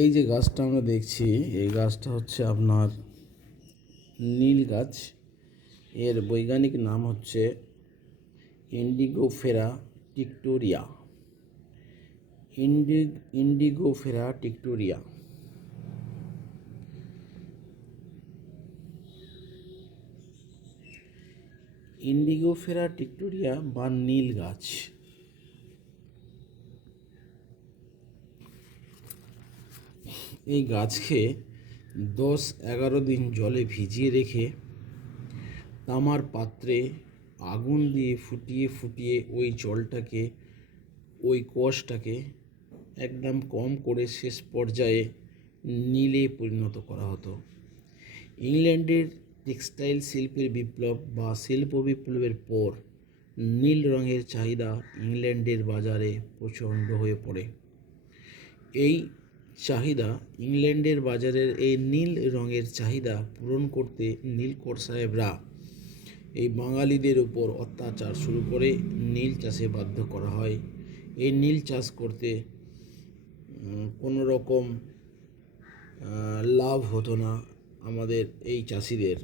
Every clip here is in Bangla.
এই যে গাছটা আমরা দেখছি, এই গাছটা হচ্ছে আপনার নীল গাছ। এর বৈজ্ঞানিক নাম হচ্ছে ইন্ডিগোফেরা টিক্টোরিয়া। ইন্ডিগোফেরা টিক্টোরিয়া। ইন্ডিগোফেরা টিক্টোরিয়া বা নীল গাছ। এই গাছকে 10-11 দিন জলে ভিজিয়ে রেখে তামার পাত্রে আগুন দিয়ে ফুটিয়ে ফুটিয়ে ওই জলটাকে, ওই কোষটাকে একদম কম করে শেষ পর্যায়ে নীলে পরিণত করা হতো। ইংল্যান্ডের টেক্সটাইল শিল্পের বিপ্লব বা শিল্প বিপ্লবের পর নীল রঙের চাহিদা ইংল্যান্ডের বাজারে প্রচণ্ড হয়ে পড়ে। এই নীল রঙের চাহিদা পূরণ করতে নীলকর সাহেবরা এই বাঙালিদের উপর অত্যাচার শুরু করে নীল চাষে বাধ্য করা হয়। এই নীল চাষ করতে কোনো রকম লাভ হতো না আমাদের এই চাষিদের,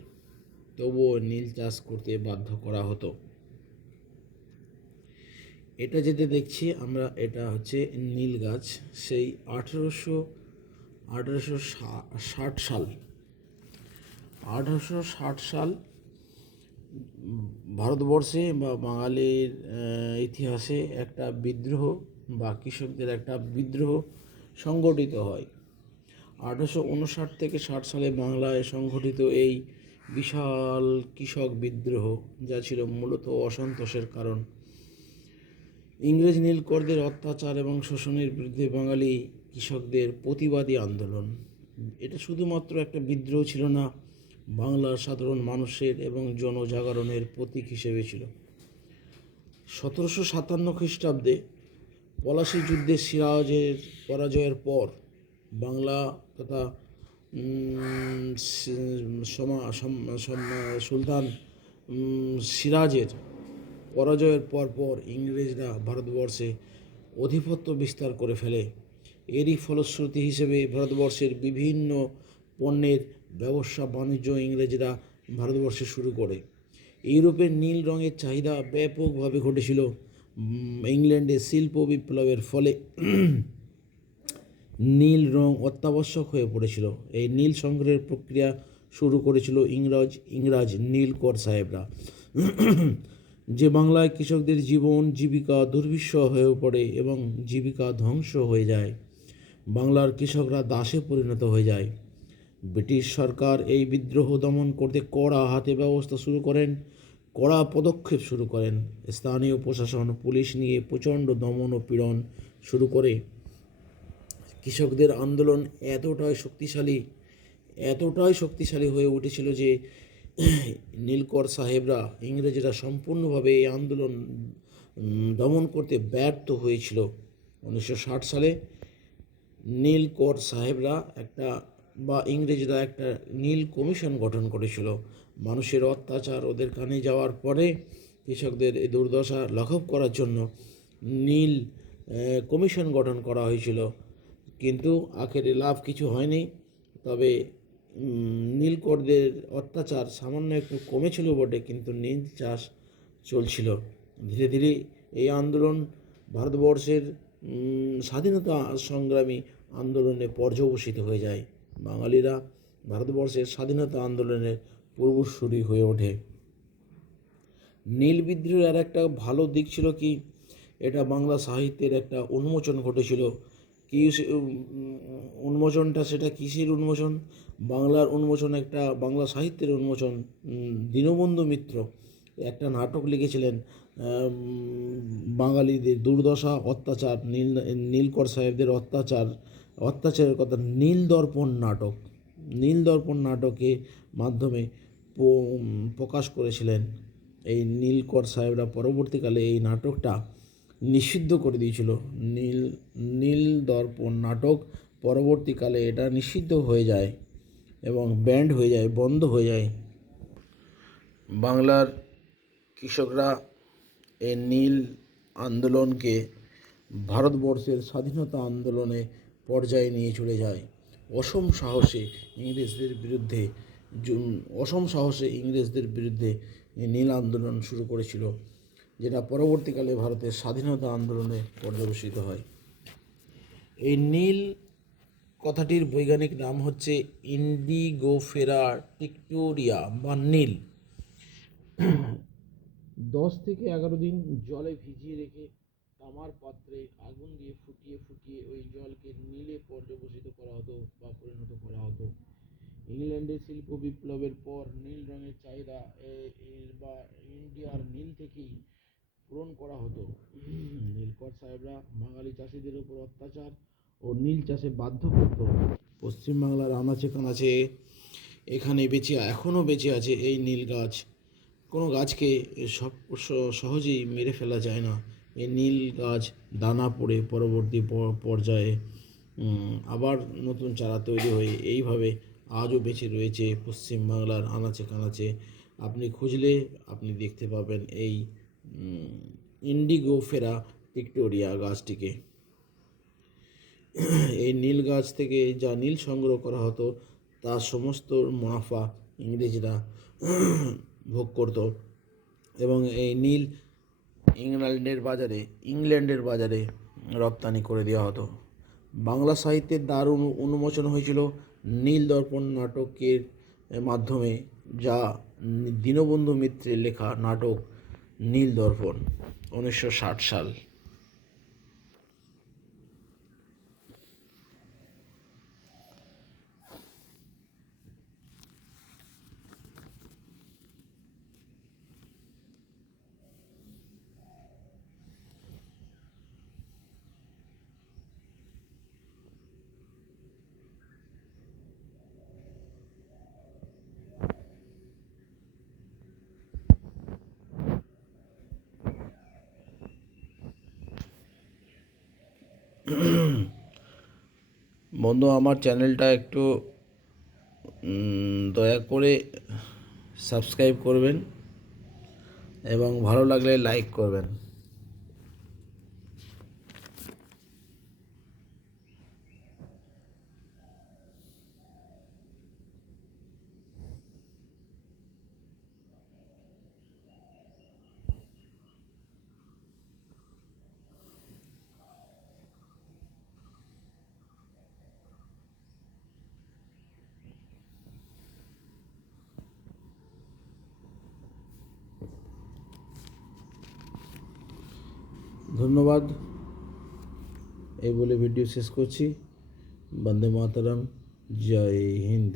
তবুও নীল চাষ করতে বাধ্য করা হতো। এটা যেটা দেখছি আমরা, এটা হচ্ছে নীল গাছ। সেই 1860 সাল ভারতবর্ষে বা বাঙালির ইতিহাসে একটা বিদ্রোহ বা কৃষকদের একটা বিদ্রোহ সংগঠিত হয়। 1859 থেকে 60 সালে বাংলায় সংগঠিত এই বিশাল কৃষক বিদ্রোহ, যা ছিল মূলত অসন্তোষের কারণ। ইংরেজ নীলকরদের অত্যাচার এবং শোষণের বিরুদ্ধে বাঙালি কৃষকদের প্রতিবাদী আন্দোলন। এটা শুধুমাত্র একটা বিদ্রোহ ছিল না, বাংলার সাধারণ মানুষের এবং জনজাগরণের প্রতীক হিসেবে ছিল। 1757 খ্রিস্টাব্দে পলাশী যুদ্ধে সিরাজের পরাজয়ের পর বাংলা তথা সুলতান সিরাজের পরাজয়ের পর ইংরেজরা ভারতবর্ষে আধিপত্য বিস্তার করে ফেলে। এরই ফলশ্রুতি হিসেবে ভারতবর্ষের বিভিন্ন পণ্যের ব্যবসা বাণিজ্য ইংরেজরা ভারতবর্ষে শুরু করে। ইউরোপের নীল রঙের চাহিদা ব্যাপকভাবে ঘটেছিল। ইংল্যান্ডে শিল্প বিপ্লবের ফলে নীল রং অত্যাবশ্যক হয়ে পড়েছিল। এই নীল সংগ্রহের প্রক্রিয়া শুরু করেছিল ইংরাজ নীলকর সাহেবরা, যে বাংলায় কৃষকদের জীবন জীবিকা দুর্বিষহ হয়ে পড়ে এবং জীবিকা ধ্বংস হয়ে যায়। বাংলার কৃষকরা দাসে পরিণত হয়ে যায়। ব্রিটিশ সরকার এই বিদ্রোহ দমন করতে কড়া পদক্ষেপ শুরু করেন। স্থানীয় প্রশাসন পুলিশ নিয়ে প্রচণ্ড দমন ও পীড়ন শুরু করে। কৃষকদের আন্দোলন এতটাই শক্তিশালী হয়ে উঠেছিল যে নীলকর সাহেবরা, ইংরেজরা সম্পূর্ণভাবে এই আন্দোলন দমন করতে ব্যর্থ হয়েছিল। 1960 সালে নীলকর সাহেবরা ইংরেজরা একটা নীল কমিশন গঠন করেছিল। মানুষের অত্যাচার ওদের কানে যাওয়ার পরে কৃষকদের এই দুর্দশা লাঘব করার জন্য নীল কমিশন গঠন করা হয়েছিল, কিন্তু আখেরে লাভ কিছু হয়নি। তবে নীলকরদের অত্যাচার সামান্য একটু কমেছিল বটে, কিন্তু নীল চাষ চলছিল। ধীরে ধীরে এই আন্দোলন ভারতবর্ষের স্বাধীনতা সংগ্রামী আন্দোলনে পর্যবসিত হয়ে যায়। বাঙালিরা ভারতবর্ষের স্বাধীনতা আন্দোলনের পূর্বসূরি হয়ে ওঠে। নীল বিদ্রোহের আর একটা ভালো দিক ছিল কি, এটা বাংলা সাহিত্যের একটা উন্মোচন ঘটেছিল। সেটা কিসের উন্মোচন? বাংলার উন্মোচন, একটা বাংলা সাহিত্যের উন্মোচন। দীনবন্ধু মিত্র একটা নাটক লিখেছিলেন, বাঙালিদের দুর্দশা, অত্যাচার, নীলকর সাহেবদের অত্যাচারের কথা নীল দর্পণ নাটকের মাধ্যমে প্রকাশ করেছিলেন। এই নীলকর সাহেবরা পরবর্তীকালে এই নাটকটা নিষিদ্ধ করে দিয়েছিল। নীল দর্পণ নাটক পরবর্তীকালে এটা নিষিদ্ধ হয়ে যায় এবং বন্ধ হয়ে যায়। বাংলার কৃষকরা এই নীল আন্দোলনকে ভারতবর্ষের স্বাধীনতা আন্দোলনে পর্যায়ে নিয়ে চলে যায়। অসম সাহসে ইংরেজদের বিরুদ্ধে অসম সাহসে ইংরেজদের বিরুদ্ধে নীল আন্দোলন শুরু করেছিল, যেটা পরবর্তীকালে ভারতের স্বাধীনতা আন্দোলনে পর্যবেসিত হয়। এই নীল কথাটির বৈজ্ঞানিক নাম হচ্ছে ইন্ডিগোফেরা টিক্টোরিয়া বা নীল। 10 থেকে 11 দিন জলে ভিজিয়ে রেখে তামার পাত্রে আগুন দিয়ে ফুটিয়ে ফুটিয়ে ওই জলকে নীলে পর্যবসিত করা হতো বা পরিণত করা হতো। ইংল্যান্ডের শিল্প বিপ্লবের পর নীল রঙের চাহিদা বা ইন্ডিয়ার নীল থেকেই পূরণ করা হতো। নীলকর সাহেবরা বাঙালি চাষিদের উপর অত্যাচার ও নীল চাষে বাধ্য করত। পশ্চিমবাংলার আনাচে কানাচে এখনও বেঁচে আছে এই নীল গাছ। কোনো গাছকে সহজেই মেরে ফেলা যায় না। এই নীল গাছ দানা পড়ে পরবর্তী পর্যায়ে আবার নতুন চারা তৈরি হয়ে এইভাবে আজও বেঁচে রয়েছে পশ্চিমবাংলার আনাচে কানাচে। আপনি খুঁজলে আপনি দেখতে পাবেন এই ইন্ডিগোফেরা টিক্টোরিয়া গাছটিকে। এই নীল গাছ থেকে যা নীল সংগ্রহ করা হতো তার সমস্ত মুনাফা ইংরেজরা ভোগ করত এবং এই নীল ইংল্যান্ডের বাজারে রপ্তানি করে দেওয়া হতো। বাংলা সাহিত্যের দ্বার উন্মোচন হয়েছিল নীল দর্পণ নাটকের মাধ্যমে, যা দীনবন্ধু মিত্রের লেখা নাটক নীল দর্পণ, 1960 সাল। বন্ধু, আমার চ্যানেলটা একটু দয়া করে সাবস্ক্রাইব করবেন এবং ভালো লাগলে লাইক করবেন। ধন্যবাদ। এই বলে ভিডিও শেষ করছি। বন্দে মাতরম, জয় হিন্দ।